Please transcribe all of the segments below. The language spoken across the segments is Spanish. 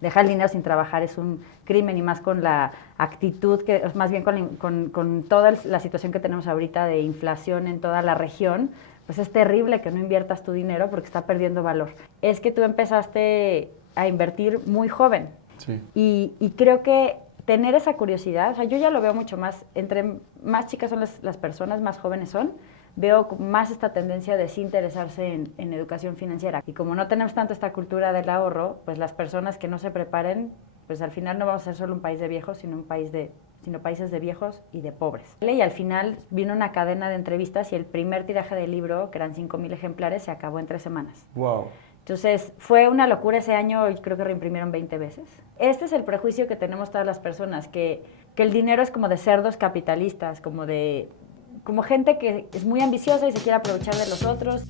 dejar el dinero sin trabajar es un crimen, y más con la actitud, más bien con toda la situación que tenemos ahorita de inflación en toda la región, pues es terrible que no inviertas tu dinero porque está perdiendo valor. Es que tú empezaste a invertir muy joven. Sí. Y creo que tener esa curiosidad, o sea, yo ya lo veo mucho más, entre más chicas son las personas, más jóvenes son, veo más esta tendencia de sí interesarse en educación financiera. Y como no tenemos tanto esta cultura del ahorro, pues las personas que no se preparen, pues al final no vamos a ser solo un país de viejos, sino países de viejos y de pobres. Y al final vino una cadena de entrevistas y el primer tiraje del libro, que eran 5,000 ejemplares, se acabó en 3 semanas. Wow. Entonces, fue una locura ese año, y creo que reimprimieron 20 veces. Este es el prejuicio que tenemos todas las personas, que el dinero es como de cerdos capitalistas, como gente que es muy ambiciosa y se quiere aprovechar de los otros.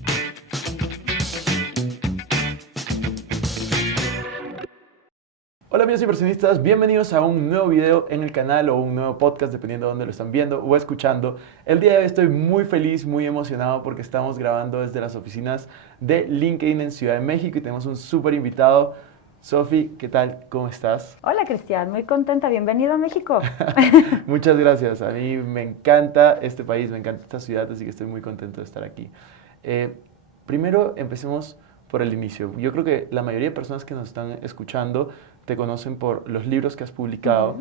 Hola amigos inversionistas, bienvenidos a un nuevo video en el canal o un nuevo podcast, dependiendo de dónde lo están viendo o escuchando. El día de hoy estoy muy feliz, muy emocionado porque estamos grabando desde las oficinas de LinkedIn en Ciudad de México y tenemos un súper invitado. Sofi, ¿qué tal? ¿Cómo estás? Hola Cristian, muy contenta, bienvenido a México. Muchas gracias, a mí me encanta este país, me encanta esta ciudad, así que estoy muy contento de estar aquí. Primero empecemos por el inicio. Yo creo que la mayoría de personas que nos están escuchando te conocen por los libros que has publicado,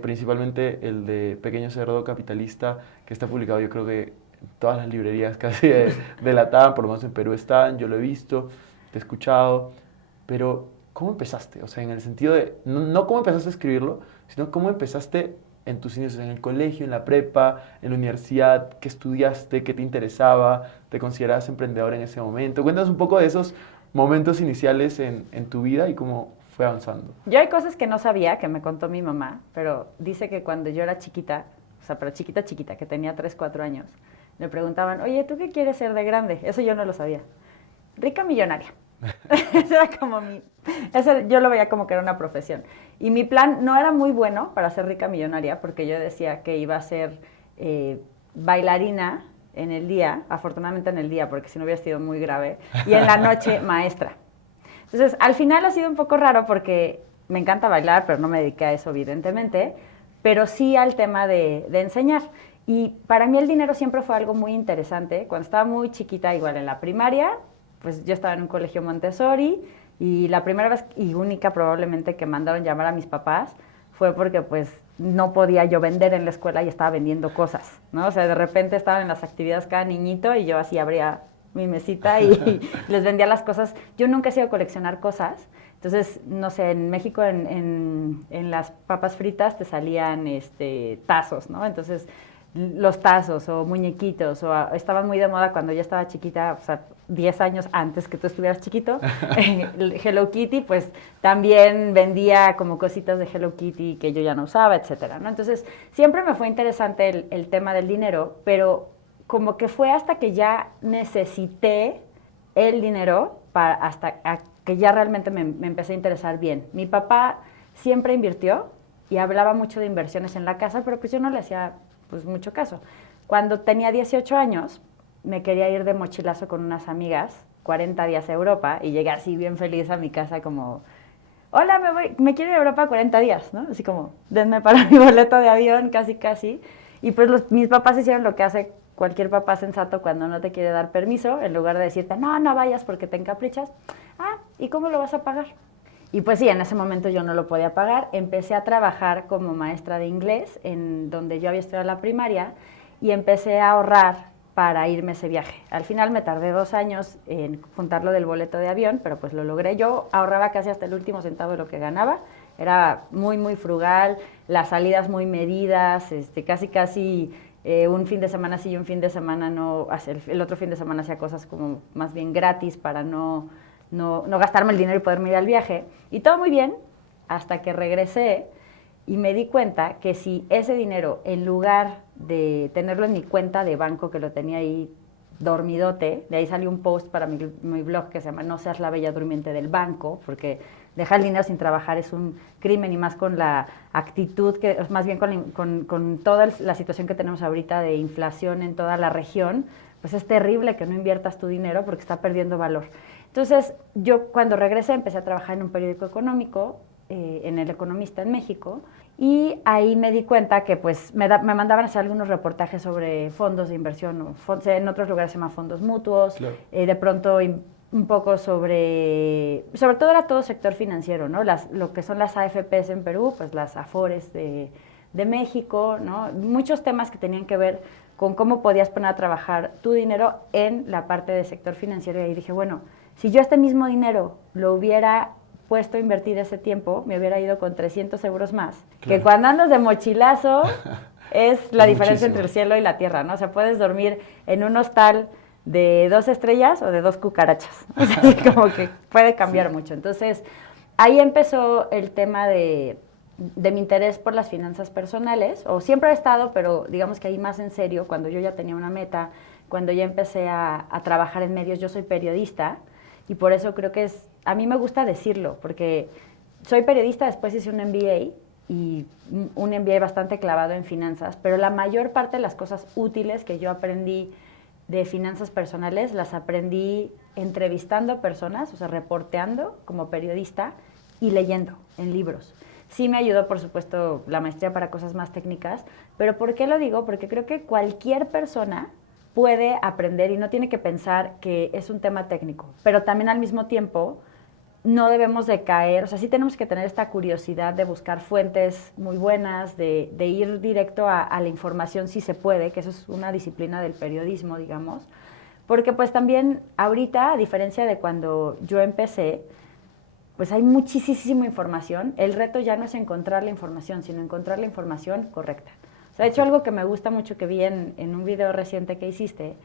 principalmente el de Pequeño Cerdo Capitalista, que está publicado yo creo que en todas las librerías casi de la TAM, por lo menos en Perú están, yo lo he visto, te he escuchado, pero ¿cómo empezaste? O sea, en el sentido de, no cómo empezaste a escribirlo, sino cómo empezaste en tus inicios, en el colegio, en la prepa, en la universidad, qué estudiaste, qué te interesaba, te considerabas emprendedor en ese momento. Cuéntanos un poco de esos momentos iniciales en tu vida y cómo fue avanzando. Yo hay cosas que no sabía, que me contó mi mamá, pero dice que cuando yo era chiquita, o sea, pero chiquita, que tenía 3, 4 años, me preguntaban, oye, ¿tú qué quieres ser de grande? Eso yo no lo sabía. Rica millonaria. Eso era como yo lo veía como que era una profesión. Y mi plan no era muy bueno para ser rica millonaria, porque yo decía que iba a ser bailarina en el día, afortunadamente en el día, porque si no hubiera sido muy grave, y en la noche maestra. Entonces, al final ha sido un poco raro porque me encanta bailar, pero no me dediqué a eso, evidentemente, pero sí al tema de enseñar. Y para mí el dinero siempre fue algo muy interesante. Cuando estaba muy chiquita, igual en la primaria, pues yo estaba en un colegio Montessori y la primera vez y única probablemente que mandaron llamar a mis papás fue porque pues no podía yo vender en la escuela y estaba vendiendo cosas, ¿no? O sea, de repente estaban en las actividades cada niñito y yo así abría mi mesita y les vendía las cosas. Yo nunca he sido coleccionar cosas. Entonces, no sé, en México en las papas fritas te salían tazos, ¿no? Entonces, los tazos o muñequitos, estaban muy de moda cuando yo estaba chiquita, o sea, 10 años antes que tú estuvieras chiquito. Hello Kitty, pues también vendía como cositas de Hello Kitty que yo ya no usaba, etcétera, ¿no? Entonces, siempre me fue interesante el tema del dinero, pero como que fue hasta que ya necesité el dinero hasta que ya realmente me empecé a interesar bien. Mi papá siempre invirtió y hablaba mucho de inversiones en la casa, pero pues yo no le hacía pues mucho caso. Cuando tenía 18 años, me quería ir de mochilazo con unas amigas, 40 días a Europa, y llegué así bien feliz a mi casa como, hola, me quiero ir a Europa 40 días, ¿no? Así como, denme para mi boleto de avión, casi. Y pues mis papás hicieron lo que hace cualquier papá sensato cuando no te quiere dar permiso, en lugar de decirte, no vayas porque te encaprichas. ¿Y cómo lo vas a pagar? Y pues sí, en ese momento yo no lo podía pagar. Empecé a trabajar como maestra de inglés, en donde yo había estudiado la primaria, y empecé a ahorrar para irme a ese viaje. Al final me tardé 2 años en juntarlo del boleto de avión, pero pues lo logré. Yo ahorraba casi hasta el último centavo de lo que ganaba. Era muy, muy frugal, las salidas muy medidas, casi un fin de semana sí y un fin de semana no. El otro fin de semana hacía cosas como más bien gratis para no gastarme el dinero y poderme ir al viaje. Y todo muy bien, hasta que regresé y me di cuenta que si ese dinero, en lugar de tenerlo en mi cuenta de banco, que lo tenía ahí dormidote, de ahí salió un post para mi blog que se llama No seas la bella durmiente del banco, porque dejar el dinero sin trabajar es un crimen, y más con la actitud, más bien con toda la situación que tenemos ahorita de inflación en toda la región, pues es terrible que no inviertas tu dinero porque está perdiendo valor. Entonces, yo cuando regresé empecé a trabajar en un periódico económico, en El Economista en México. Y ahí me di cuenta que pues me mandaban a hacer algunos reportajes sobre fondos de inversión, en otros lugares se llama fondos mutuos, Claro. de pronto un poco sobre todo era todo sector financiero, ¿no? Lo que son las AFPs en Perú, pues las AFORES de México, ¿no? Muchos temas que tenían que ver con cómo podías poner a trabajar tu dinero en la parte del sector financiero. Y ahí dije, bueno, si yo este mismo dinero lo hubiera puesto a invertir ese tiempo, me hubiera ido con 300 euros más. Claro. Que cuando andas de mochilazo es la diferencia entre el cielo y la tierra, ¿no? O sea, puedes dormir en un hostal de 2 estrellas o de 2 cucarachas. O sea, como que puede cambiar mucho. Entonces, ahí empezó el tema de mi interés por las finanzas personales, o siempre he estado, pero digamos que ahí más en serio, cuando yo ya tenía una meta, cuando ya empecé a trabajar en medios. Yo soy periodista y por eso creo que a mí me gusta decirlo, porque soy periodista, después hice un MBA y un MBA bastante clavado en finanzas, pero la mayor parte de las cosas útiles que yo aprendí de finanzas personales las aprendí entrevistando personas, o sea, reporteando como periodista y leyendo en libros. Sí me ayudó, por supuesto, la maestría para cosas más técnicas, pero ¿por qué lo digo? Porque creo que cualquier persona puede aprender y no tiene que pensar que es un tema técnico, pero también al mismo tiempo no debemos de caer, o sea, sí tenemos que tener esta curiosidad de buscar fuentes muy buenas, de ir directo a la información si se puede, que eso es una disciplina del periodismo, digamos, porque pues también ahorita, a diferencia de cuando yo empecé, pues hay muchísima información. El reto ya no es encontrar la información, sino encontrar la información correcta. O sea, de hecho, algo que me gusta mucho que vi en un video reciente que hiciste,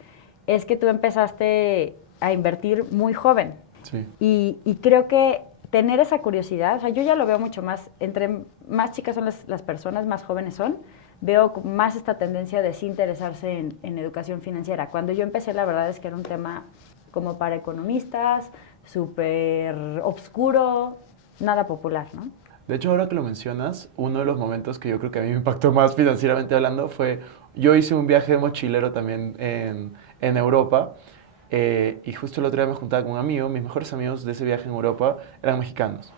es que tú empezaste a invertir muy joven. Sí. Y creo que tener esa curiosidad, o sea, yo ya lo veo mucho más, entre más chicas son las personas, más jóvenes son, veo más esta tendencia de sí interesarse en educación financiera. Cuando yo empecé, la verdad es que era un tema como para economistas, súper obscuro, nada popular, ¿no? De hecho, ahora que lo mencionas, uno de los momentos que yo creo que a mí me impactó más financieramente hablando fue, yo hice un viaje de mochilero también en Europa, y justo el otro día me juntaba con un amigo. Mis mejores amigos de ese viaje en Europa eran mexicanos.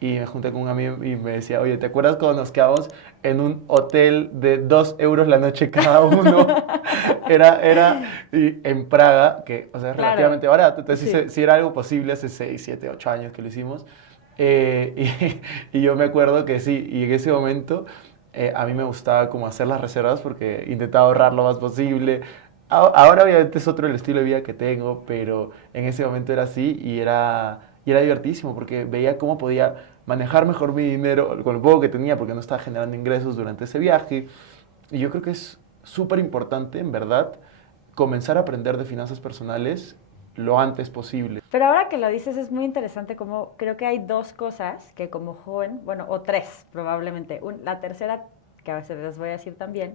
Y me junté con un amigo y me decía, oye, ¿te acuerdas cuando nos quedamos en un hotel de 2 euros la noche cada uno? Y en Praga, que o sea, es relativamente barato. Entonces sí era algo posible hace 6, 7, 8 años que lo hicimos. Y yo me acuerdo que sí, y en ese momento a mí me gustaba como hacer las reservas porque intentaba ahorrar lo más posible. Ahora obviamente es otro el estilo de vida que tengo, pero en ese momento era así y era divertísimo porque veía cómo podía manejar mejor mi dinero con lo poco que tenía porque no estaba generando ingresos durante ese viaje. Y yo creo que es súper importante, en verdad, comenzar a aprender de finanzas personales lo antes posible. Pero ahora que lo dices es muy interesante como creo que hay 2 cosas que como joven, bueno, o 3 probablemente, la tercera, que a veces les voy a decir también,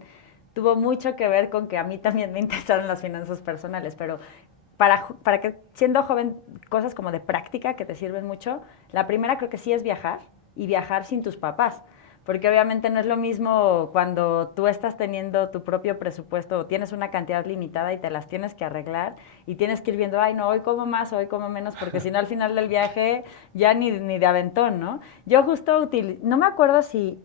tuvo mucho que ver con que a mí también me interesaron las finanzas personales, pero para que siendo joven, cosas como de práctica que te sirven mucho, la primera creo que sí es viajar, y viajar sin tus papás, porque obviamente no es lo mismo cuando tú estás teniendo tu propio presupuesto o tienes una cantidad limitada y te las tienes que arreglar y tienes que ir viendo, ay no, hoy como más, hoy como menos, porque si no al final del viaje ya ni de aventón, ¿no? Yo justo no me acuerdo si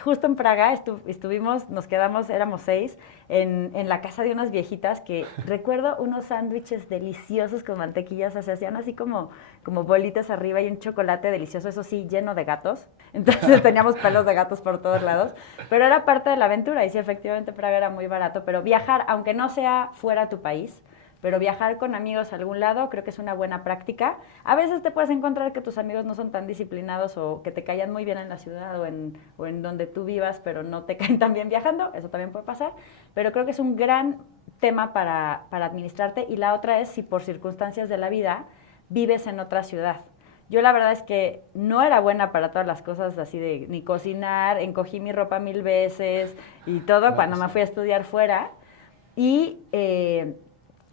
justo en Praga estuvimos, nos quedamos, éramos 6, en la casa de unas viejitas que recuerdo unos sándwiches deliciosos con mantequilla, o sea, se hacían así como bolitas arriba y un chocolate delicioso, eso sí, lleno de gatos. Entonces teníamos pelos de gatos por todos lados, pero era parte de la aventura y sí, efectivamente Praga era muy barato, pero viajar, aunque no sea fuera de tu país, pero viajar con amigos a algún lado creo que es una buena práctica. A veces te puedes encontrar que tus amigos no son tan disciplinados o que te caían muy bien en la ciudad o en donde tú vivas, pero no te caen tan bien viajando, eso también puede pasar, pero creo que es un gran tema para administrarte. Y la otra es si por circunstancias de la vida vives en otra ciudad. Yo la verdad es que no era buena para todas las cosas así de ni cocinar, encogí mi ropa 1000 veces y todo cuando me fui a estudiar fuera. Y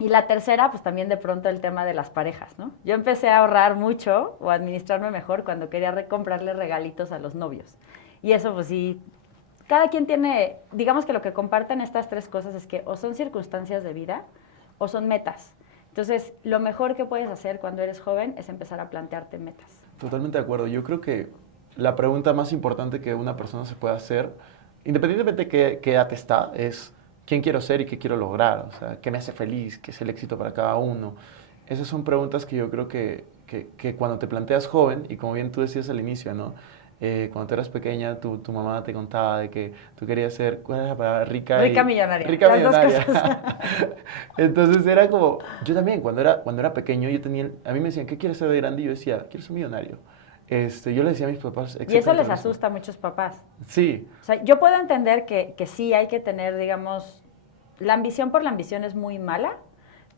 la tercera, pues también de pronto el tema de las parejas, ¿no? Yo empecé a ahorrar mucho o a administrarme mejor cuando quería comprarle regalitos a los novios. Y eso, pues sí, cada quien tiene, digamos que lo que comparten estas 3 cosas es que o son circunstancias de vida o son metas. Entonces, lo mejor que puedes hacer cuando eres joven es empezar a plantearte metas. Totalmente de acuerdo. Yo creo que la pregunta más importante que una persona se puede hacer, independientemente de qué edad está, es quién quiero ser y qué quiero lograr, o sea, qué me hace feliz, qué es el éxito para cada uno. Esas son preguntas que yo creo que cuando te planteas joven, y como bien tú decías al inicio, ¿no? Cuando tú eras pequeña, tu mamá te contaba de que tú querías ser, ¿cuál era la palabra? Rica millonaria. Rica Las millonaria. dos cosas. Entonces era como, yo también, cuando era pequeño, a mí me decían, ¿qué quieres ser de grande? Y yo decía, quiero ser millonario. Yo le decía a mis papás Y eso les lo mismo. asusta a muchos papás. Sí, O sea, yo puedo entender que sí hay que tener, digamos, la ambición por la ambición es muy mala,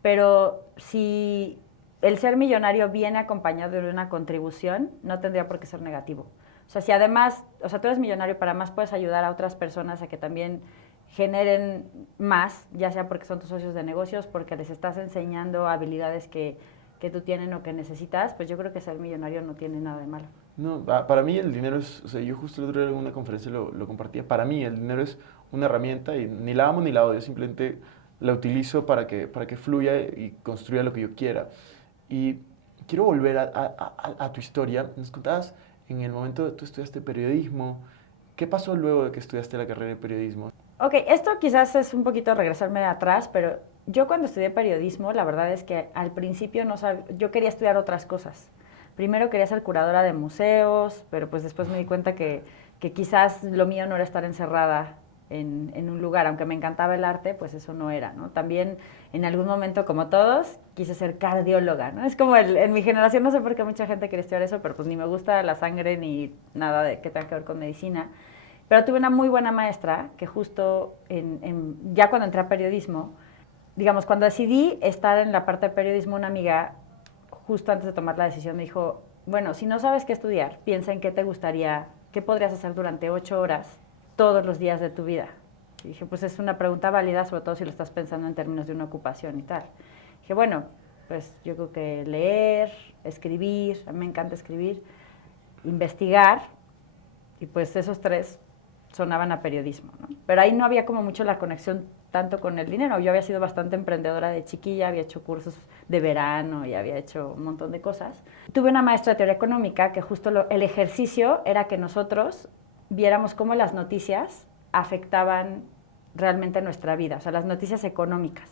pero si el ser millonario viene acompañado de una contribución, no tendría por qué ser negativo. O sea, si además, o sea, tú eres millonario, para más puedes ayudar a otras personas a que también generen más, ya sea porque son tus socios de negocios, porque les estás enseñando habilidades que tú tienes o que necesitas, pues yo creo que ser millonario no tiene nada de malo. no, para mí el dinero es, o sea, yo justo el otro día en una conferencia lo compartía, para mí el dinero es una herramienta y ni la amo ni la odio, simplemente la utilizo para que fluya y construya lo que yo quiera. Y quiero volver a tu historia, nos contabas en el momento que tú estudiaste periodismo, ¿qué pasó luego de que estudiaste la carrera de periodismo? Ok, esto quizás es un poquito regresarme atrás, pero yo cuando estudié periodismo, la verdad es que al principio no yo quería estudiar otras cosas. Primero quería ser curadora de museos, pero pues después me di cuenta que quizás lo mío no era estar encerrada en un lugar, aunque me encantaba el arte, pues eso no era, ¿no? También en algún momento, como todos, quise ser cardióloga, ¿no? Es como en mi generación, no sé por qué mucha gente quiere estudiar eso, pero pues ni me gusta la sangre ni nada de que tenga que ver con medicina. Pero tuve una muy buena maestra que justo ya cuando entré a periodismo, digamos, cuando decidí estar en la parte de periodismo, una amiga, justo antes de tomar la decisión, me dijo, bueno, si no sabes qué estudiar, piensa en qué te gustaría, qué podrías hacer durante 8 horas todos los días de tu vida. Y dije, pues es una pregunta válida, sobre todo si lo estás pensando en términos de una ocupación y tal. Dije, bueno, pues yo creo que leer, escribir, a mí me encanta escribir, investigar, y pues esos tres sonaban a periodismo, ¿no? Pero ahí no había como mucho la conexión tanto con el dinero. Yo había sido bastante emprendedora de chiquilla, había hecho cursos de verano y había hecho un montón de cosas. Tuve una maestra de teoría económica que justo el ejercicio era que nosotros viéramos cómo las noticias afectaban realmente nuestra vida, o sea, las noticias económicas.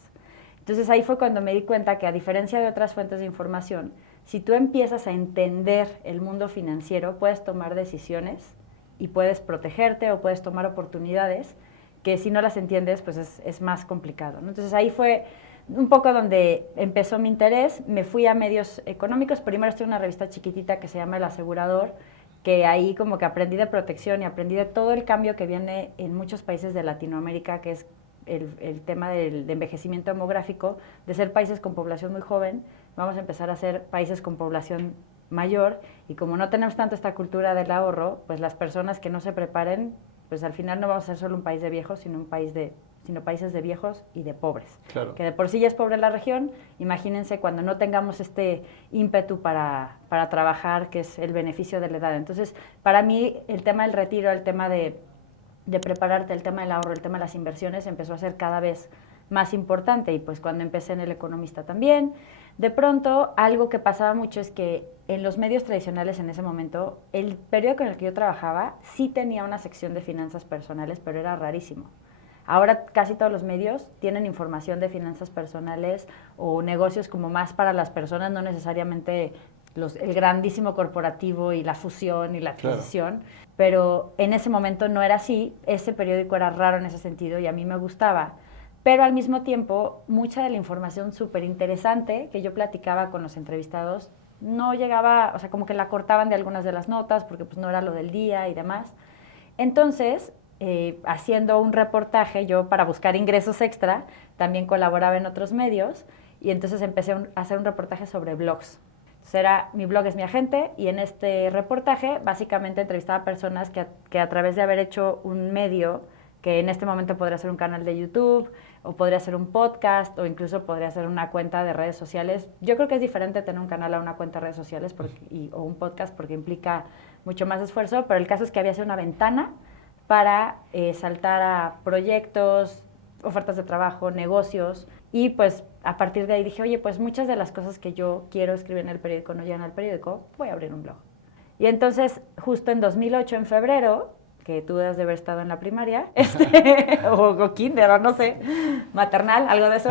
Entonces ahí fue cuando me di cuenta que a diferencia de otras fuentes de información, si tú empiezas a entender el mundo financiero, puedes tomar decisiones y puedes protegerte o puedes tomar oportunidades que si no las entiendes, pues es más complicado, ¿no? Entonces ahí fue un poco donde empezó mi interés. Me fui a medios económicos. Primero estuve en una revista chiquitita que se llama El Asegurador, que ahí como que aprendí de protección y aprendí de todo el cambio que viene en muchos países de Latinoamérica, que es el tema de envejecimiento demográfico, de ser países con población muy joven, vamos a empezar a ser países con población mayor, y como no tenemos tanto esta cultura del ahorro, pues las personas que no se preparen, pues al final no vamos a ser solo un país de viejos, sino países de viejos y de pobres. Claro. Que de por sí ya es pobre la región, imagínense cuando no tengamos este ímpetu para trabajar, que es el beneficio de la edad. Entonces, para mí, el tema del retiro, el tema de prepararte, el tema del ahorro, el tema de las inversiones, empezó a ser cada vez más importante. Y pues cuando empecé en El Economista también, de pronto algo que pasaba mucho es que en los medios tradicionales en ese momento, el periódico en el que yo trabajaba sí tenía una sección de finanzas personales, pero era rarísimo. Ahora casi todos los medios tienen información de finanzas personales o negocios como más para las personas, no necesariamente el grandísimo corporativo y la fusión y la adquisición, claro. Pero en ese momento no era así. Ese periódico era raro en ese sentido y a mí me gustaba. Pero al mismo tiempo, mucha de la información súper interesante que yo platicaba con los entrevistados no llegaba, o sea, como que la cortaban de algunas de las notas porque pues no era lo del día y demás. Entonces, haciendo un reportaje, yo para buscar ingresos extra, también colaboraba en otros medios y entonces empecé a hacer un reportaje sobre blogs. Entonces Mi blog es mi agente, y en este reportaje básicamente entrevistaba a personas que a través de haber hecho un medio, que en este momento podría ser un canal de YouTube, o podría ser un podcast, o incluso podría ser una cuenta de redes sociales. Yo creo que es diferente tener un canal a una cuenta de redes sociales o un podcast porque implica mucho más esfuerzo, pero el caso es que había sido una ventana para saltar a proyectos, ofertas de trabajo, negocios, y pues a partir de ahí dije, oye, pues muchas de las cosas que yo quiero escribir en el periódico no llegan al periódico, voy a abrir un blog. Y entonces, justo en 2008, en febrero, que tú debes de haber estado en la primaria, o kinder, o no sé, maternal, algo de eso,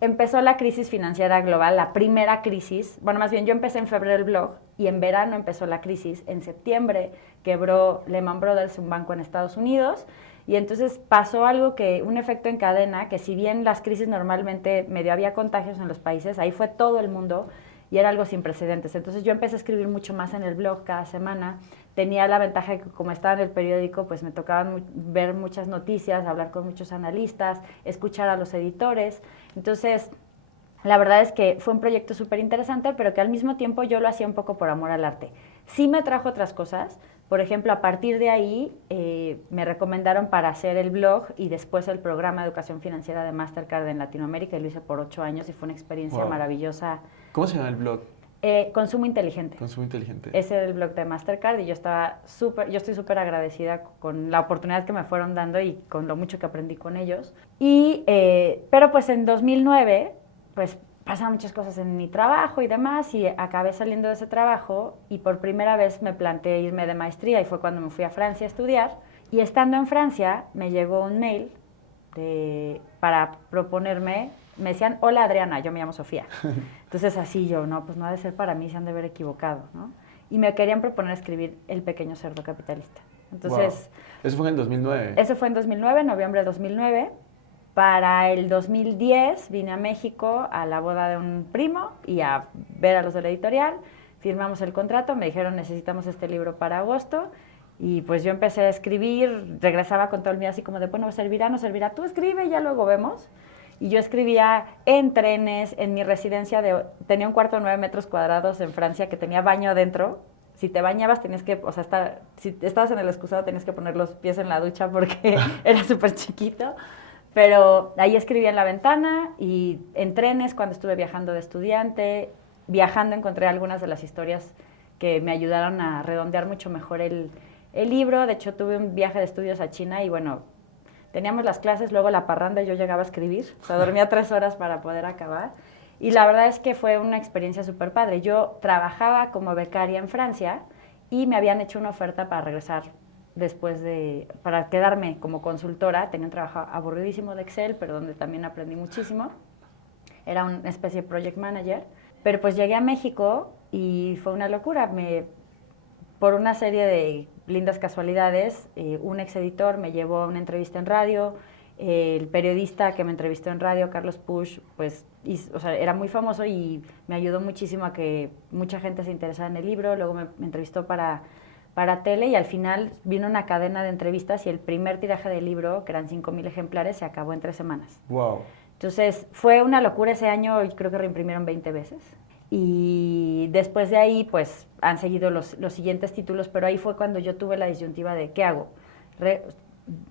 empezó la crisis financiera global, la primera crisis. Bueno, más bien yo empecé en febrero el blog y en verano empezó la crisis. En septiembre quebró Lehman Brothers, un banco en Estados Unidos, y entonces pasó algo un efecto en cadena, que si bien las crisis normalmente medio había contagios en los países, ahí fue todo el mundo y era algo sin precedentes. Entonces yo empecé a escribir mucho más en el blog cada semana. Tenía la ventaja de que como estaba en el periódico, pues me tocaba ver muchas noticias, hablar con muchos analistas, escuchar a los editores. Entonces, la verdad es que fue un proyecto súper interesante, pero que al mismo tiempo yo lo hacía un poco por amor al arte. Sí me trajo otras cosas. Por ejemplo, a partir de ahí me recomendaron para hacer el blog y después el programa de educación financiera de Mastercard en Latinoamérica, y lo hice por 8 años y fue una experiencia maravillosa. ¿Cómo se llama el blog? Consumo Inteligente. Consumo Inteligente. Ese era el blog de Mastercard y yo estoy súper agradecida con la oportunidad que me fueron dando y con lo mucho que aprendí con ellos. Pero pues en 2009, pues pasaron muchas cosas en mi trabajo y demás, y acabé saliendo de ese trabajo y por primera vez me planteé irme de maestría, y fue cuando me fui a Francia a estudiar. Y estando en Francia me llegó un mail para proponerme. Me decían, hola Adriana, yo me llamo Sofía. Entonces así yo, no, pues no ha de ser para mí, se han de haber equivocado, ¿no? Y me querían proponer escribir El pequeño cerdo capitalista. Entonces, ¿Eso fue en el 2009? Eso fue en 2009, noviembre de 2009. Para el 2010 vine a México a la boda de un primo y a ver a los de la editorial. Firmamos el contrato, me dijeron, necesitamos este libro para agosto. Y pues yo empecé a escribir, regresaba con todo el miedo así como de, bueno, servirá, no servirá, tú escribe y ya luego vemos. Y yo escribía en trenes, en mi residencia, tenía un cuarto de 9 metros cuadrados en Francia que tenía baño adentro. Si te bañabas tenías que, o sea, si estabas en el excusado tenías que poner los pies en la ducha porque era súper chiquito. Pero ahí escribía en la ventana y en trenes cuando estuve viajando de estudiante. Viajando encontré algunas de las historias que me ayudaron a redondear mucho mejor el libro. De hecho, tuve un viaje de estudios a China y bueno, teníamos las clases, luego la parranda y yo llegaba a escribir. O sea, dormía 3 horas para poder acabar. Y la verdad es que fue una experiencia súper padre. Yo trabajaba como becaria en Francia y me habían hecho una oferta para regresar para quedarme como consultora. Tenía un trabajo aburridísimo de Excel, pero donde también aprendí muchísimo. Era una especie de project manager. Pero pues llegué a México y fue una locura. Por una serie de lindas casualidades, un ex editor me llevó a una entrevista en radio. El periodista que me entrevistó en radio, Carlos Puch, pues era muy famoso y me ayudó muchísimo a que mucha gente se interesara en el libro. Luego me entrevistó para tele y al final vino una cadena de entrevistas y el primer tiraje del libro, que eran 5,000 ejemplares, se acabó en 3 semanas. Wow. Entonces fue una locura ese año y creo que reimprimieron 20 veces. Y después de ahí, pues han seguido los siguientes títulos, pero ahí fue cuando yo tuve la disyuntiva de ¿qué hago?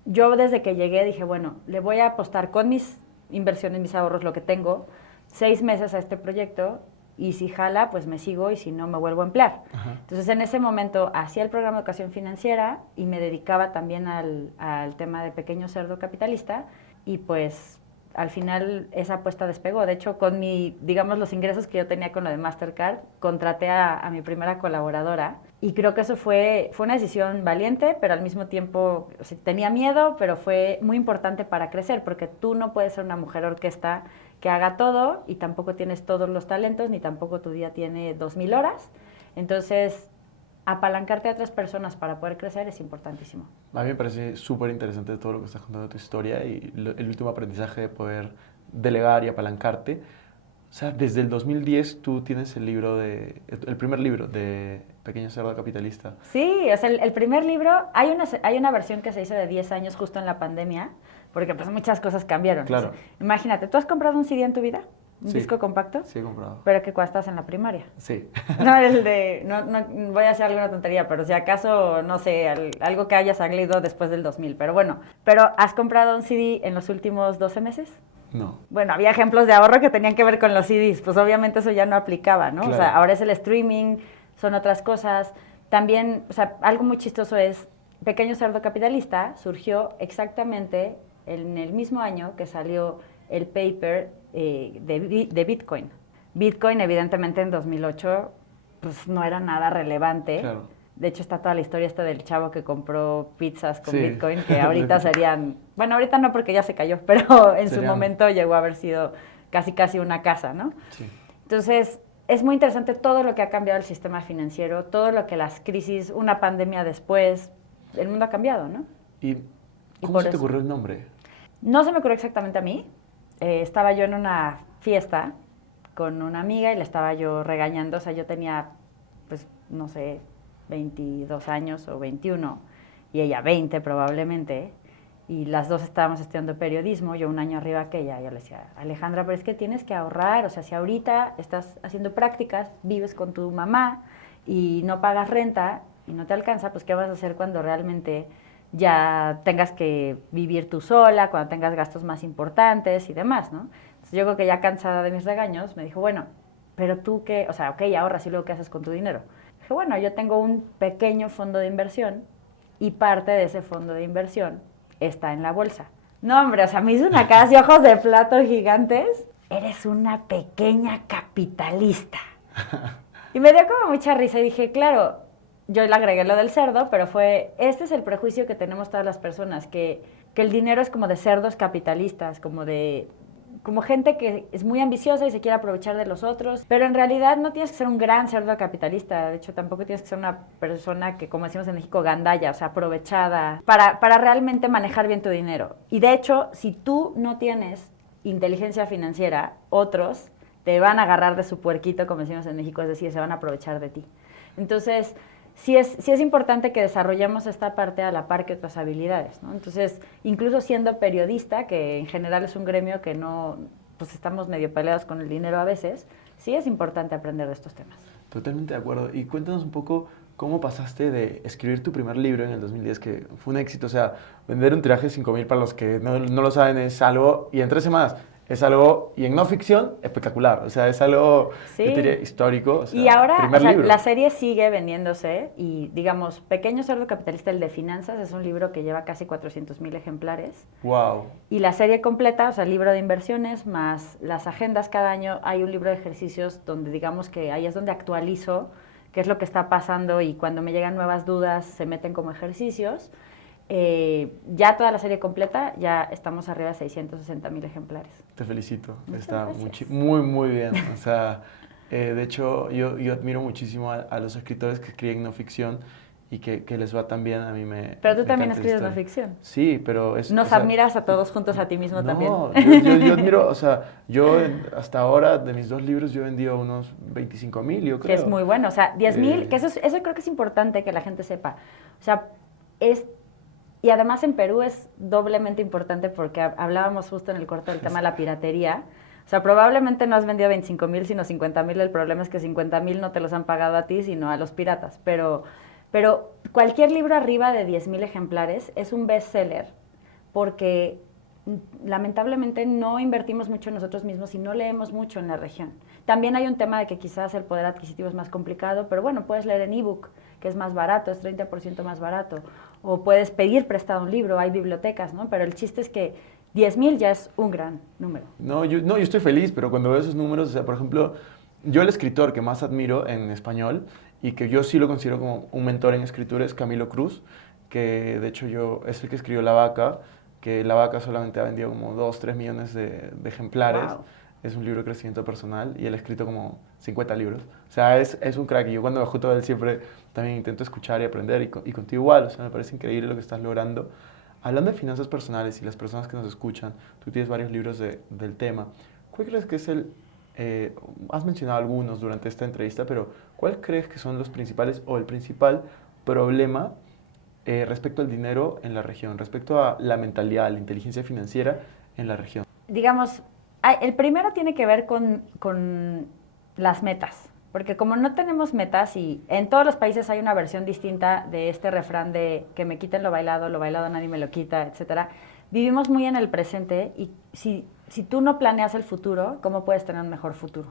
Yo desde que llegué dije, bueno, le voy a apostar con mis inversiones, mis ahorros, lo que tengo, 6 meses a este proyecto y si jala, pues me sigo y si no, me vuelvo a emplear. Ajá. Entonces, en ese momento hacía el programa de educación financiera y me dedicaba también al tema de pequeño cerdo capitalista y pues al final esa apuesta despegó. De hecho, con los ingresos que yo tenía con lo de Mastercard, contraté a mi primera colaboradora y creo que eso fue una decisión valiente, pero al mismo tiempo tenía miedo, pero fue muy importante para crecer, porque tú no puedes ser una mujer orquesta que haga todo y tampoco tienes todos los talentos, ni tampoco tu día tiene 2,000 horas. Entonces, apalancarte a otras personas para poder crecer es importantísimo. A mí me parece súper interesante todo lo que estás contando de tu historia y el último aprendizaje de poder delegar y apalancarte. O sea, desde el 2010 tú tienes el primer libro de Pequeño Cerdo Capitalista. Sí, o sea, el primer libro, hay una versión que se hizo de 10 años justo en la pandemia, porque pues muchas cosas cambiaron. Claro. O sea, imagínate, ¿tú has comprado un CD en tu vida? ¿Un sí, disco compacto? Sí, he comprado. Pero que cuando estás en la primaria. Sí. No voy a hacer alguna tontería, pero si acaso, no sé, algo que hayas leído después del 2000. Pero bueno, ¿has comprado un CD en los últimos 12 meses? No. Bueno, había ejemplos de ahorro que tenían que ver con los CDs, pues obviamente eso ya no aplicaba, ¿no? Claro. O sea, ahora es el streaming, son otras cosas. También, o sea, algo muy chistoso es, Pequeño Cerdo Capitalista surgió exactamente en el mismo año que salió el paper de Bitcoin. Bitcoin, evidentemente, en 2008, pues no era nada relevante. Claro. De hecho, está toda la historia esta del chavo que compró pizzas con Sí. Bitcoin, que ahorita serían... Bueno, ahorita no porque ya se cayó, pero en su Serían- momento llegó a haber sido casi una casa, ¿no? Sí. Entonces, es muy interesante todo lo que ha cambiado el sistema financiero, todo lo que las crisis, una pandemia después, el mundo ha cambiado, ¿no? ¿Y cómo por se te eso. ocurrió el nombre? No se me ocurrió exactamente a mí. Estaba yo en una fiesta con una amiga y le estaba yo regañando. O sea, yo tenía, pues, no sé, 22 años o 21 y ella 20 probablemente. Y las dos estábamos estudiando periodismo, yo un año arriba que ella. Yo le decía, Alejandra, pero es que tienes que ahorrar. O sea, si ahorita estás haciendo prácticas, vives con tu mamá y no pagas renta y no te alcanza, pues ¿qué vas a hacer cuando realmente ya tengas que vivir tú sola, cuando tengas gastos más importantes y demás, ¿no? Entonces yo creo que ya cansada de mis regaños, me dijo, bueno, pero tú qué, o sea, ok, ahorras y luego qué haces con tu dinero. Dije, bueno, yo tengo un pequeño fondo de inversión y parte de ese fondo de inversión está en la bolsa. No, hombre, o sea, me hizo una cara así, ojos de plato gigantes. Eres una pequeña capitalista. Y me dio como mucha risa y dije, claro, yo le agregué lo del cerdo, pero este es el prejuicio que tenemos todas las personas, que el dinero es como de cerdos capitalistas, como gente que es muy ambiciosa y se quiere aprovechar de los otros, pero en realidad no tienes que ser un gran cerdo capitalista, de hecho tampoco tienes que ser una persona que, como decimos en México, gandalla, o sea, aprovechada, para realmente manejar bien tu dinero. Y de hecho, si tú no tienes inteligencia financiera, otros te van a agarrar de su puerquito, como decimos en México, es decir, se van a aprovechar de ti. Entonces, sí es importante que desarrollemos esta parte a la par que otras habilidades, ¿no? Entonces, incluso siendo periodista, que en general es un gremio que no, pues estamos medio peleados con el dinero a veces, sí es importante aprender de estos temas. Totalmente de acuerdo. Y cuéntanos un poco cómo pasaste de escribir tu primer libro en el 2010, que fue un éxito. O sea, vender un tiraje de 5,000 para los que no lo saben es algo, y en 3 semanas, es algo, y en no ficción, espectacular. O sea, es algo, Sí. yo diría, histórico. O sea, Y ahora, primer o sea, libro. la serie sigue vendiéndose y, digamos, Pequeño Cerdo Capitalista, el de finanzas, es un libro que lleva casi 400,000 ejemplares. Wow. Y la serie completa, o sea, el libro de inversiones más las agendas cada año, hay un libro de ejercicios donde digamos que ahí es donde actualizo qué es lo que está pasando y cuando me llegan nuevas dudas se meten como ejercicios. Ya toda la serie completa, ya estamos arriba de 660,000 ejemplares. Te felicito. Muchas Está gracias. muy bien. O sea, de hecho, yo admiro muchísimo a los escritores que escriben no ficción y que les va tan bien. A mí me Pero tú me también encanta la escribes no historia. ficción. Sí, pero es... Nos o sea, admiras a todos juntos, a ti mismo también. no, yo admiro, o sea, hasta ahora de mis 2 libros yo he vendido unos 25,000, yo Que creo. es muy bueno, o sea, 10,000, que Eh, eso creo que es importante que la gente sepa. O sea, y además en Perú es doblemente importante porque hablábamos justo en el corto del tema de la piratería. O sea, probablemente no has vendido 25,000, sino 50,000. El problema es que 50,000 no te los han pagado a ti, sino a los piratas. Pero cualquier libro arriba de 10,000 ejemplares es un bestseller porque lamentablemente no invertimos mucho en nosotros mismos y no leemos mucho en la región. También hay un tema de que quizás el poder adquisitivo es más complicado, pero bueno, puedes leer en ebook, que es más barato, es 30% más barato, o puedes pedir prestado un libro, hay bibliotecas, ¿no? Pero el chiste es que 10,000 ya es un gran número. no, yo estoy feliz, pero cuando veo esos números, o sea, por ejemplo, yo el escritor que más admiro en español y que yo sí lo considero como un mentor en escritura es Camilo Cruz, que de hecho es el que escribió La Vaca, que La Vaca solamente ha vendido como 2, 3 millones de ejemplares. Wow. Es un libro de crecimiento personal y él ha escrito como 50 libros. O sea, es un crack y yo cuando me junto a él siempre también intento escuchar y aprender y contigo igual. O sea, me parece increíble lo que estás logrando. Hablando de finanzas personales y las personas que nos escuchan, tú tienes varios libros del tema. ¿Cuál crees que es has mencionado algunos durante esta entrevista, pero ¿cuál crees que son los principales o el principal problema respecto al dinero en la región, respecto a la mentalidad, la inteligencia financiera en la región? Digamos, el primero tiene que ver con las metas, porque como no tenemos metas y en todos los países hay una versión distinta de este refrán de que me quiten lo bailado nadie me lo quita, etcétera, vivimos muy en el presente y si tú no planeas el futuro, ¿cómo puedes tener un mejor futuro?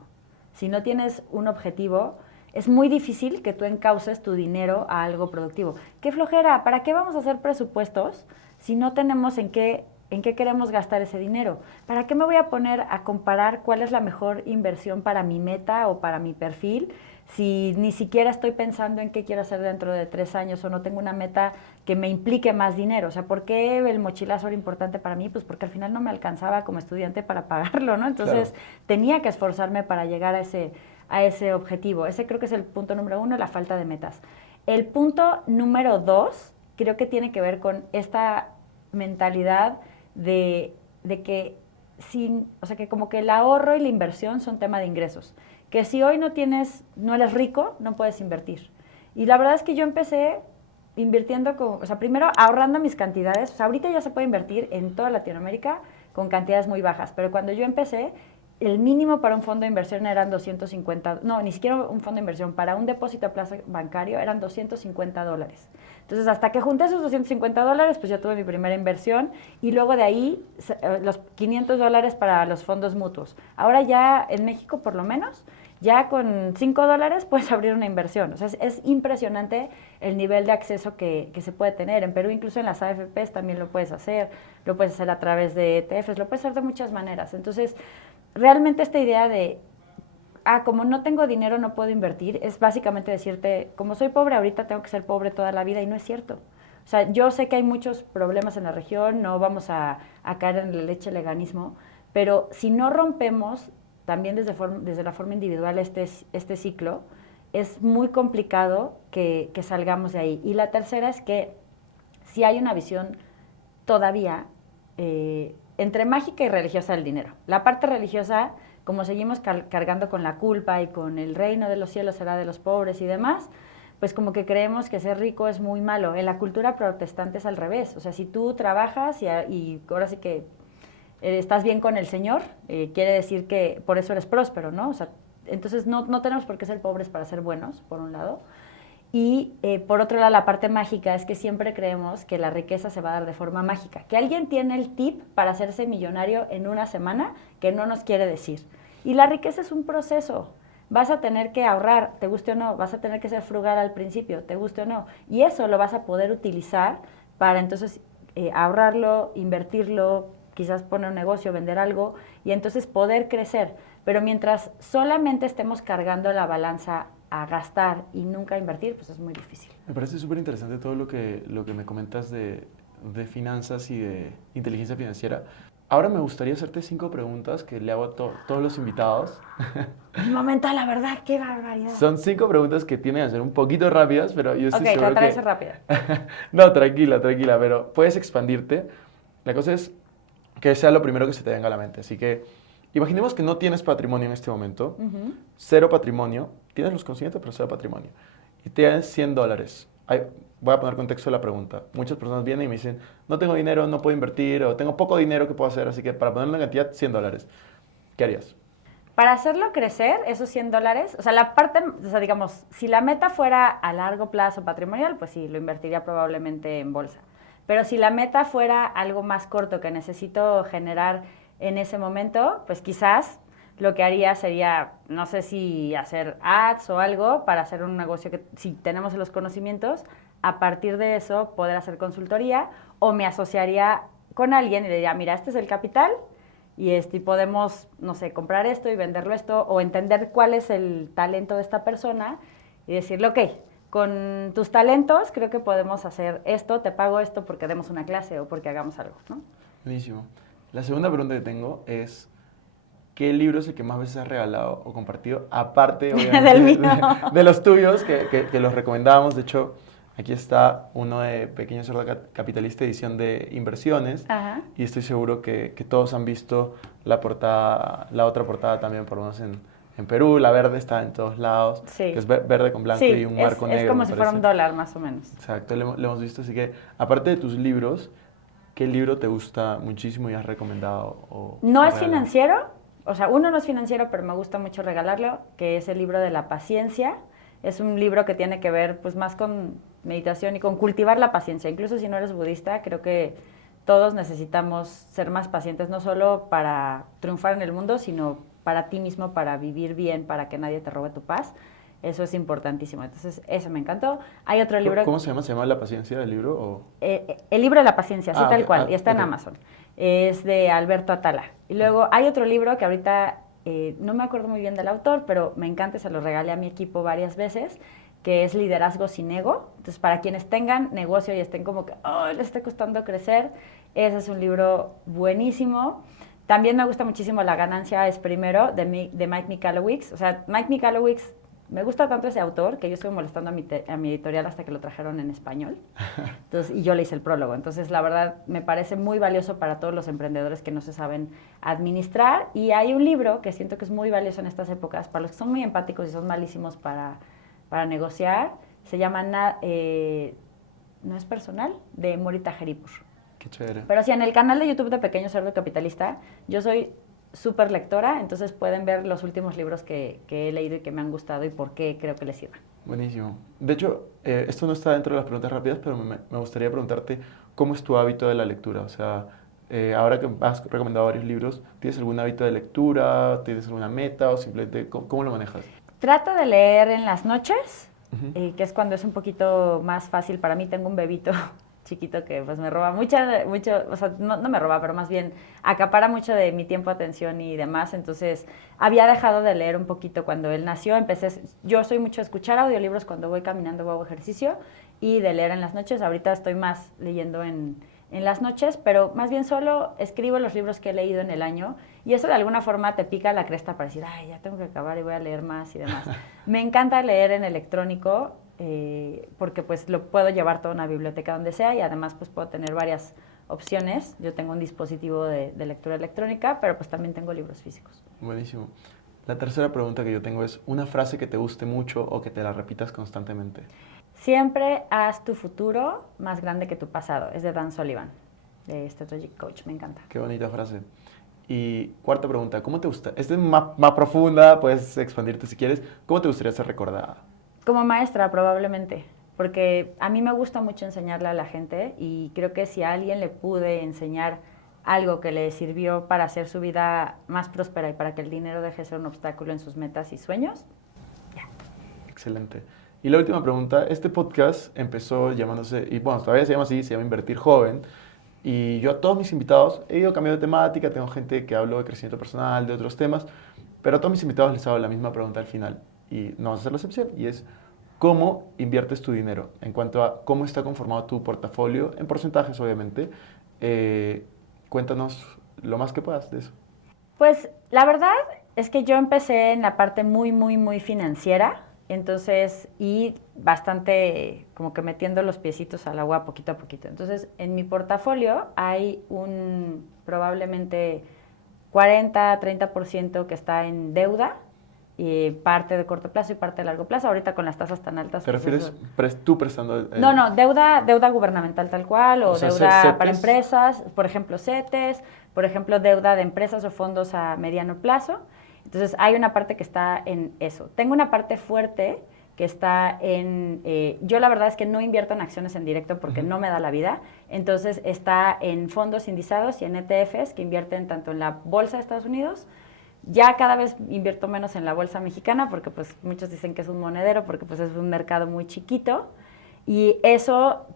Si no tienes un objetivo, es muy difícil que tú encauces tu dinero a algo productivo. ¡Qué flojera! ¿Para qué vamos a hacer presupuestos si no tenemos en qué ¿en qué queremos gastar ese dinero? ¿Para qué me voy a poner a comparar cuál es la mejor inversión para mi meta o para mi perfil si ni siquiera estoy pensando en qué quiero hacer dentro de 3 años o no tengo una meta que me implique más dinero? O sea, ¿por qué el mochilazo era importante para mí? Pues porque al final no me alcanzaba como estudiante para pagarlo, ¿no? Entonces tenía que esforzarme para llegar a ese objetivo. Ese creo que es el punto número 1, la falta de metas. El punto número 2 creo que tiene que ver con esta mentalidad de que o sea, que como que el ahorro y la inversión son tema de ingresos. Que si hoy no eres rico, no puedes invertir. Y la verdad es que yo empecé invirtiendo o sea, primero ahorrando mis cantidades. O sea, ahorita ya se puede invertir en toda Latinoamérica con cantidades muy bajas, pero cuando yo empecé, el mínimo para un fondo de inversión eran 250, no, ni siquiera un fondo de inversión, para un depósito a plazo bancario eran $250. Entonces, hasta que junté esos $250, pues ya tuve mi primera inversión y luego de ahí los $500 para los fondos mutuos. Ahora ya en México, por lo menos, ya con $5 puedes abrir una inversión. O sea, es impresionante el nivel de acceso que se puede tener. En Perú, incluso en las AFPs también lo puedes hacer a través de ETFs, lo puedes hacer de muchas maneras. Entonces, realmente esta idea de, como no tengo dinero no puedo invertir, es básicamente decirte, como soy pobre ahorita tengo que ser pobre toda la vida, y no es cierto. O sea, yo sé que hay muchos problemas en la región, no vamos a caer en el leganismo, pero si no rompemos también desde la forma individual este ciclo, es muy complicado que salgamos de ahí. Y la tercera es que si hay una visión todavía entre mágica y religiosa del dinero. La parte religiosa, como seguimos cargando con la culpa y con el reino de los cielos será de los pobres y demás, pues como que creemos que ser rico es muy malo. En la cultura protestante es al revés. O sea, si tú trabajas y ahora sí que estás bien con el Señor, quiere decir que por eso eres próspero, ¿no? O sea, entonces no tenemos por qué ser pobres para ser buenos, por un lado. Y por otro lado, la parte mágica es que siempre creemos que la riqueza se va a dar de forma mágica. Que alguien tiene el tip para hacerse millonario en una semana, que no nos quiere decir. Y la riqueza es un proceso. Vas a tener que ahorrar, te guste o no, vas a tener que ser frugal al principio, te guste o no. Y eso lo vas a poder utilizar para entonces ahorrarlo, invertirlo, quizás poner un negocio, vender algo, y entonces poder crecer. Pero mientras solamente estemos cargando la balanza a gastar y nunca a invertir, pues es muy difícil. Me parece súper interesante todo lo que me comentas de finanzas y de inteligencia financiera. Ahora me gustaría hacerte 5 preguntas que le hago a todos los invitados. El momento de la verdad, qué barbaridad. Son 5 preguntas que tienen que ser un poquito rápidas, pero yo estoy seguro trataré de ser rápida. No, tranquila, pero puedes expandirte. La cosa es que sea lo primero que se te venga a la mente. Así que imaginemos que no tienes patrimonio en este momento, cero patrimonio, tienes los conocimientos, pero cero patrimonio, y tienes $100. Voy a poner contexto de la pregunta. Muchas personas vienen y me dicen, no tengo dinero, no puedo invertir, o tengo poco dinero que puedo hacer, así que para poner una cantidad, $100. ¿Qué harías? Para hacerlo crecer, esos $100, o sea, la parte, o sea, digamos, si la meta fuera a largo plazo patrimonial, pues sí, lo invertiría probablemente en bolsa. Pero si la meta fuera algo más corto que necesito generar en ese momento, pues quizás lo que haría sería, no sé si hacer ads o algo para hacer un negocio que, si tenemos los conocimientos, a partir de eso poder hacer consultoría, o me asociaría con alguien y le diría, mira, este es el capital y podemos, no sé, comprar esto y venderlo esto, o entender cuál es el talento de esta persona y decirle, ok, con tus talentos creo que podemos hacer esto, te pago esto porque demos una clase o porque hagamos algo, ¿no? Buenísimo. La segunda pregunta que tengo es, ¿qué libro es el que más veces has regalado o compartido? Aparte, obviamente, de los tuyos, que los recomendábamos. De hecho, aquí está uno de Pequeño Cerdo Capitalista, edición de inversiones. Ajá. Y estoy seguro que todos han visto la otra portada también, por lo menos en Perú. La verde está en todos lados, sí. Que es verde con blanco y un marco negro. Es como si fuera un dólar, más o menos. Exacto, lo hemos visto. Así que, aparte de tus libros, ¿qué libro te gusta muchísimo y has recomendado? No es financiero, o sea, uno no es financiero, pero me gusta mucho regalarlo, que es el libro de la paciencia. Es un libro que tiene que ver pues más con meditación y con cultivar la paciencia. Incluso si no eres budista, creo que todos necesitamos ser más pacientes, no solo para triunfar en el mundo, sino para ti mismo, para vivir bien, para que nadie te robe tu paz. Eso es importantísimo. Entonces, eso me encantó. Hay otro libro... ¿Cómo se llama? ¿Se llama La paciencia del libro? O... El libro de la paciencia, sí, tal ok. cual, y está en Ok. Amazon. Es de Alberto Atala. Y luego hay otro libro que ahorita no me acuerdo muy bien del autor, pero me encanta, se lo regalé a mi equipo varias veces, que es Liderazgo sin Ego. Entonces, para quienes tengan negocio y estén como que, oh, les está costando crecer, ese es un libro buenísimo. También me gusta muchísimo La ganancia es primero, de Mike Michalowicz. O sea, Mike Michalowicz, me gusta tanto ese autor que yo estuve molestando a mi editorial hasta que lo trajeron en español. Entonces, y yo le hice el prólogo. Entonces, la verdad, me parece muy valioso para todos los emprendedores que no se saben administrar. Y hay un libro que siento que es muy valioso en estas épocas, para los que son muy empáticos y son malísimos para negociar. Se llama No es personal, de Morita Jeripur. Qué chévere. Pero sí, en el canal de YouTube de Pequeño Cerdo Capitalista, yo soy súper lectora, entonces pueden ver los últimos libros que he leído y que me han gustado y por qué creo que les sirvan. Buenísimo. De hecho, esto no está dentro de las preguntas rápidas, pero me gustaría preguntarte cómo es tu hábito de la lectura. O sea, ahora que has recomendado varios libros, ¿tienes algún hábito de lectura? ¿Tienes alguna meta o simplemente cómo lo manejas? Trato de leer en las noches, Ujú. que es cuando es un poquito más fácil para mí. Tengo un bebito chiquito que pues me roba mucho, o sea, no me roba, pero más bien acapara mucho de mi tiempo, atención y demás. Entonces, había dejado de leer un poquito cuando él nació. Yo soy mucho de escuchar audiolibros cuando voy caminando o hago ejercicio y de leer en las noches. Ahorita estoy más leyendo en las noches, pero más bien solo escribo los libros que he leído en el año y eso de alguna forma te pica la cresta para decir, ay, ya tengo que acabar y voy a leer más y demás. Me encanta leer en electrónico, porque pues lo puedo llevar toda una biblioteca donde sea y además pues puedo tener varias opciones. Yo tengo un dispositivo de lectura electrónica, pero pues también tengo libros físicos. Buenísimo. La tercera pregunta que yo tengo es una frase que te guste mucho o que te la repitas constantemente. Siempre haz tu futuro más grande que tu pasado. Es de Dan Sullivan, de Strategic Coach. Me encanta. Qué bonita frase. Y cuarta pregunta, ¿cómo te gusta? Esta es más profunda, puedes expandirte si quieres. ¿Cómo te gustaría ser recordada? Como maestra, probablemente, porque a mí me gusta mucho enseñarle a la gente y creo que si a alguien le pude enseñar algo que le sirvió para hacer su vida más próspera y para que el dinero deje de ser un obstáculo en sus metas y sueños, ya. Excelente. Y la última pregunta, este podcast empezó llamándose, y bueno, todavía se llama así, se llama Invertir Joven. Y yo a todos mis invitados he ido cambiando de temática, tengo gente que hablo de crecimiento personal, de otros temas, pero a todos mis invitados les hago la misma pregunta al final. Y no vas a hacer la excepción, y es, ¿cómo inviertes tu dinero? En cuanto a cómo está conformado tu portafolio, en porcentajes obviamente. Cuéntanos lo más que puedas de eso. Pues la verdad es que yo empecé en la parte muy, muy, muy financiera, entonces, y bastante como que metiendo los piecitos al agua poquito a poquito. Entonces, en mi portafolio hay probablemente 40-30% que está en deuda, y parte de corto plazo y parte de largo plazo. Ahorita con las tasas tan altas. ¿Te pues refieres eso... tú prestando? No, deuda gubernamental tal cual, o sea, deuda CETES. para empresas, por ejemplo, CETES, por ejemplo, deuda de empresas o fondos a mediano plazo. Entonces, hay una parte que está en eso. Tengo una parte fuerte que está en... yo la verdad es que no invierto en acciones en directo porque no me da la vida. Entonces, está en fondos indizados y en ETFs que invierten tanto en la bolsa de Estados Unidos. Ya cada vez invierto menos en la bolsa mexicana porque pues muchos dicen que es un monedero porque pues es un mercado muy chiquito y eso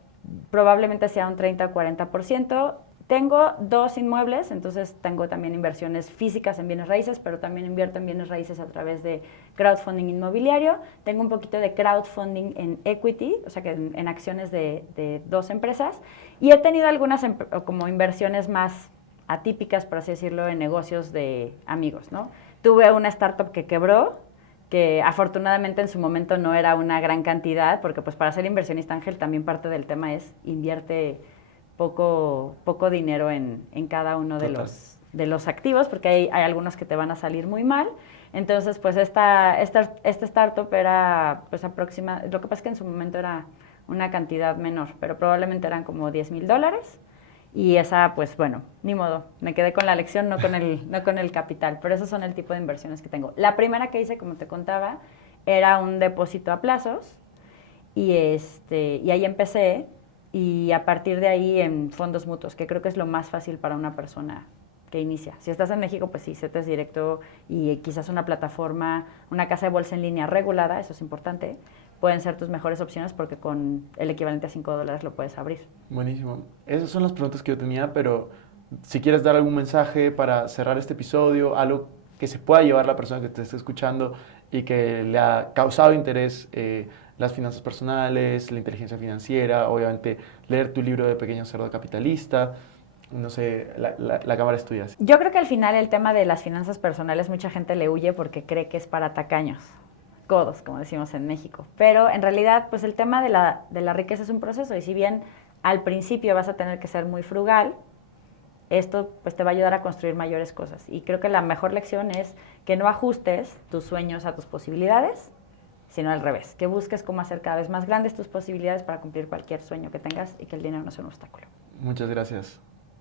probablemente sea un 30 o 40%. Tengo 2 inmuebles, entonces tengo también inversiones físicas en bienes raíces, pero también invierto en bienes raíces a través de crowdfunding inmobiliario. Tengo un poquito de crowdfunding en equity, o sea que en acciones de 2 empresas. Y he tenido algunas como inversiones más atípicas, por así decirlo, en negocios de amigos, ¿no? Tuve una startup que quebró, que afortunadamente en su momento no era una gran cantidad, porque pues para ser inversionista ángel también parte del tema es invierte poco dinero en cada uno de los activos, porque hay algunos que te van a salir muy mal. Entonces, pues esta startup era pues lo que pasa es que en su momento era una cantidad menor, pero probablemente eran como $10,000. Y esa, pues bueno, ni modo, me quedé con la lección, no con el capital, pero esos son el tipo de inversiones que tengo. La primera que hice, como te contaba, era un depósito a plazos y ahí empecé y a partir de ahí en fondos mutuos, que creo que es lo más fácil para una persona que inicia. Si estás en México, pues sí, CETES directo y quizás una plataforma, una casa de bolsa en línea regulada, eso es importante, pueden ser tus mejores opciones porque con el equivalente a $5 lo puedes abrir. Buenísimo. Esas son las preguntas que yo tenía, pero si quieres dar algún mensaje para cerrar este episodio, algo que se pueda llevar la persona que te esté escuchando y que le ha causado interés, las finanzas personales, la inteligencia financiera, obviamente leer tu libro de Pequeño Cerdo Capitalista, no sé, la cámara es tuya. Yo creo que al final el tema de las finanzas personales mucha gente le huye porque cree que es para tacaños, codos, como decimos en México. Pero en realidad, pues el tema de la riqueza es un proceso y si bien al principio vas a tener que ser muy frugal, esto pues te va a ayudar a construir mayores cosas. Y creo que la mejor lección es que no ajustes tus sueños a tus posibilidades, sino al revés, que busques cómo hacer cada vez más grandes tus posibilidades para cumplir cualquier sueño que tengas y que el dinero no sea un obstáculo. Muchas gracias.